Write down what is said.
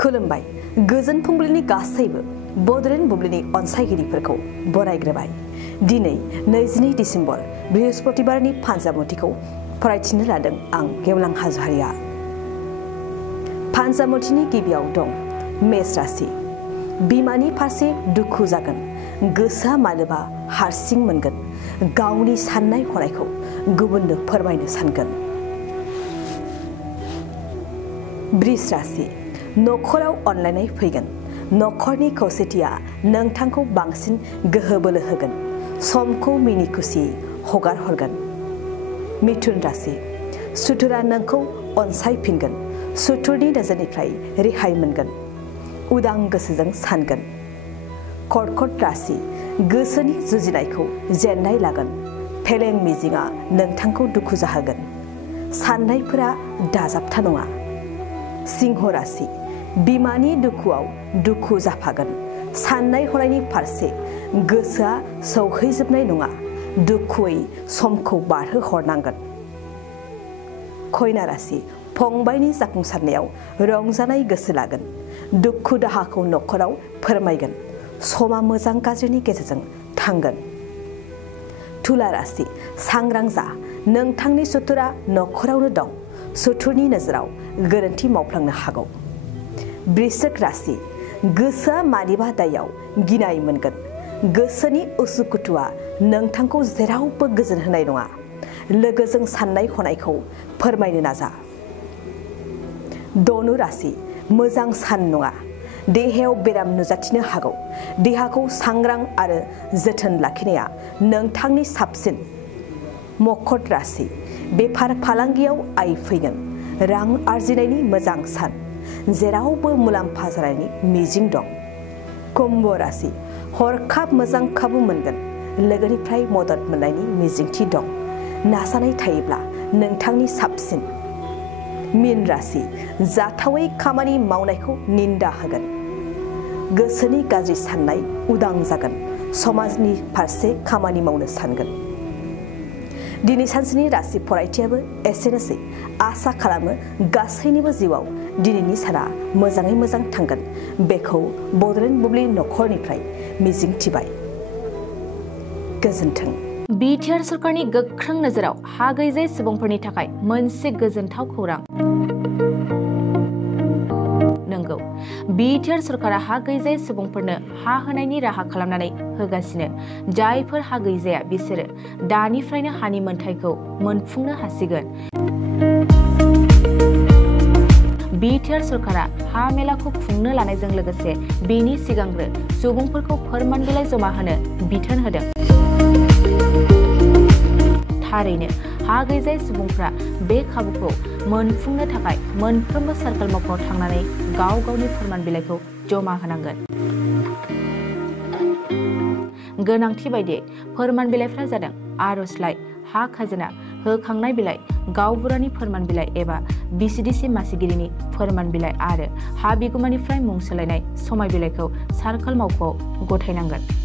खुलुमबाय गोजोन फुंबिलिनि गासैबो बड'लेण्ड बुब्लिनि अनसायगिरिफोरखौ बरायग्रोबाय। दिनै 22 डिसेम्बर बृहस्पतिबारनि फान्जामुथिखौ फरायथिनो लादों आं गेवलां हाज'वारिया। फान्जामुथिनि गिबियाव दं मेष राशि। बिमानि फारसे दुखु जागोन, गोसोआ मानोबा हारसिं मोनगोन, गावनि साननाय हनायखौ गुबुननो फोरमायनो सानगोन। वृष राशि। नखराव अनलायनाय फैगोन, नखरनि खौसेथिया नोंथांखौ बांसिन गोहो बोलो होगोन, समखौ मिनि खुसि हगार हरगोन। मिथुन राशि। सुथुरा नोंखौ अनसायफिनगोन, सुथुरनि नोजोरनिफ्राय रेहाय मोनगोन, उदां गोसोजों सानगोन। कर्कट राशि। गोसोनि जुजिनायखौ जेननाय लागोन, फेलें मिजिंआ नोंथांखौ दुखु जाहोगोन, साननायफोरा दाजाबथा नङा। सिंह राशि। बिमानि दुखुआव दुखु जाफागोन, साननाय हनायनि फारसे गोसोआ सौहैजोबनाय नङा, दुखुयै समखौ बारहो हरनांगोन। कन्या राशि। फंबायनि जाफुंसारनायाव रंजानाय गोसो लागोन, दुखु दाहाखौ नखराव फोरमायगोन, समा मोजां गाज्रिनि गेजेरजों थांगोन। तुला राशि। सांग्रां जा, नोंथांनि सुथुरा नखरावनो दं, सुथुरनि नोजोराव गोरोन्थि मावफ्लांनो हागौ। वृश्चिक राशि। गोसोआ मानिबा दायाव गिनाय मोनगोन, गोसोनि उसुखुथुआ नोंथांखौ जेरावबो गोजोन होनाय नङा, लोगोजों साननाय हनायखौ फोरमायनो नाजा। धनु राशि। मोजां सान नङा, देहायाव बेराम नुजाथिनो हागौ, देहाखौ सांग्रां आरो जोथोन लाखिनाया नोंथांनि साबसिन। मकर राशि। बेफार फालांगियाव आय फैगोन, रां आरजिनायनि मोजां सान, जेरावबो मुलाम्फा जानायनि मिजिं दं। कुम्भ राशि। हरखाब मोजां खाबु मोनगोन, लोगोनिफ्राय मदद मोननायनि मिजिंथि दं, नाजानाय थायोब्ला नोंथांनि साबसिन। मीन राशि। जाथावै खामानि मावनायखौ निन्दा होगोन, गोसोनि गाज्रि साननाय उदां जागोन, समाजनि फारसे खामानि मावनो सानगोन। दिनै सानसेनि राशि फरायथियाबो एसेनोसै। आसा खालामो गासैनिबो जिउआव दिनैनि साना मोजाङै मोजां थांगोन, बेखौ बड'लेण्ड बुब्लि नखरनिफ्राय मिजिंथिबाय। गोजोन्थों। बिटिआर सरकारनि गोख्रों नोजोराव हा गैजायै सुबुंफोरनि थाखाय मोनसे गोजोनथाव खौरां। नंगौ, बिटिआर सरकारा हा गैजायै सुबुंफोरनो हा होनायनि राहा खालामनानै होगासिनो। जायफोर हा गैजाया बिसोरो दानिफ्रायनो हानि मोनथायखौ मोनफुंनो हासिगोन। बिटिआर सरकारा हा मेलाखौ खुंनो लानायजों लोगोसे बेनि सिगांग्रो सुबुंफोरखौ फोरमान बिलाइ जमा होनो बिथोन होदों। थारैनो हा गैजायै सुबुंफ्रा बे खाबुखौ मोनफुंनो थाखाय मोनफ्रोमबो सार्कल मावख'आव थांनानै गाव गावनि फोरमान बिलाइखौ जमा होनांगोन। गोनांथि बायदियै फोरमान बिलाइफ्रा जादों आर'जलाइ, हा खाजोना, होखांनाय बिलाइ, गावबुरानि फोरमान बिलाइ एबा बिसिडिसि मासिगिरिनि फोरमान बिलाइ आरो हा बिगुमानिफ्राय मुं सोलायनाय समाय बिलाइखौ सार्कल मावख'आव गथायनांगोन।